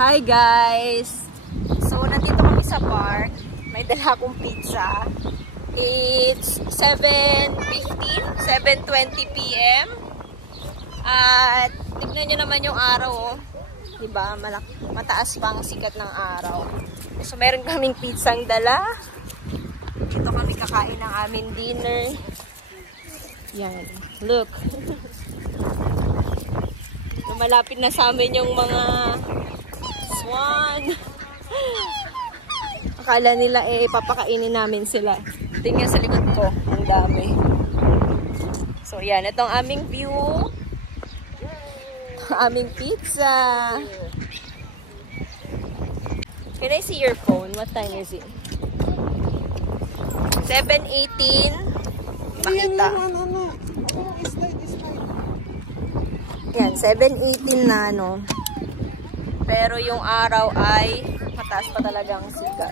Hi guys! So, nandito kami sa park. May dala akong pizza. It's 7:20 p.m. At tignan nyo naman yung araw, oh. Diba? Mataas pa ang sikat ng araw. So, meron kaming pizzang dala. Dito kami kakain ng aming dinner. Yan. Look. Malapit na sa amin yung mga swan. Akala nila papakainin namin sila. Tingnan sa likod ko. Ang dami. So, yan. Itong aming view. Aming pizza. Can I see your phone? What time is it? 7:18. Makita. Yan, 7:18 na, no? Pero yung araw ay mataas pa talagang sikat.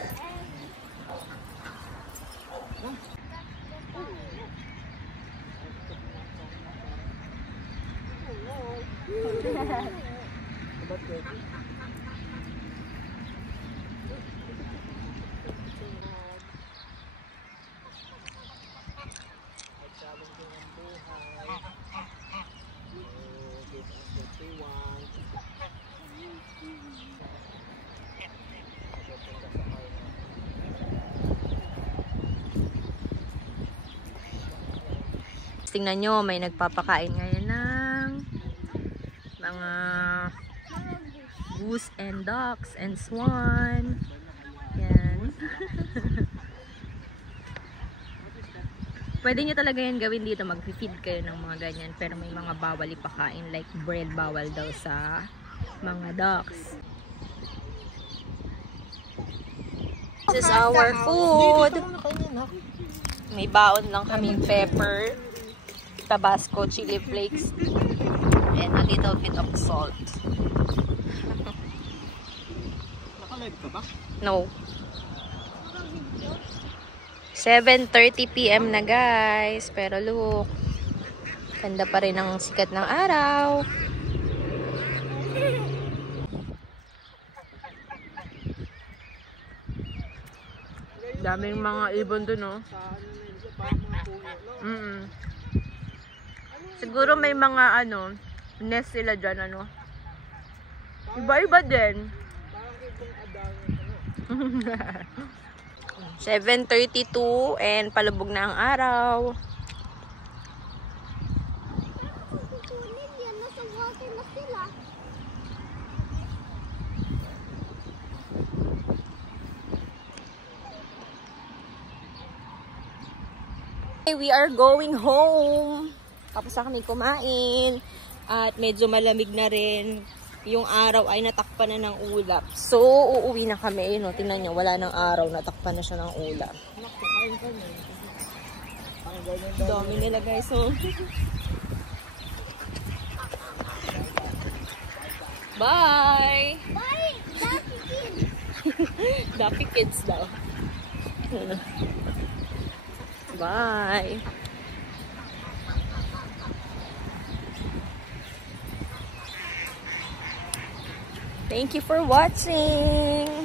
Tingnan nyo, may nagpapakain ngayon ng mga goose and ducks and swan. Yan. Pwede nyo talaga yan gawin dito. Mag-feed kayo ng mga ganyan. Pero may mga bawal ipakain. Like bread, bawal daw sa mga ducks. This is our food. May baon lang kaming pepper, Tabasco chili flakes, and a little bit of salt. Naka-live ka ba? No. 7:30 p.m. na guys. Pero look, ganda pa rin ang sikat ng araw. Daming mga ibon dun, oh. Siguro may mga nest sila dyan, ano. Iba-iba din. 7:32 and palubog na ang araw. We are going home. Tapos na kami kumain. At medyo malamig na rin. Yung araw ay natakpan na ng ulap. So, uuwi na kami. Yun, tingnan nyo, wala ng araw. Natakpan na siya ng ulap. Dami nila guys. So, bye! Bye! Daffy Kids! Daffy Kids daw. Bye! Thank you for watching!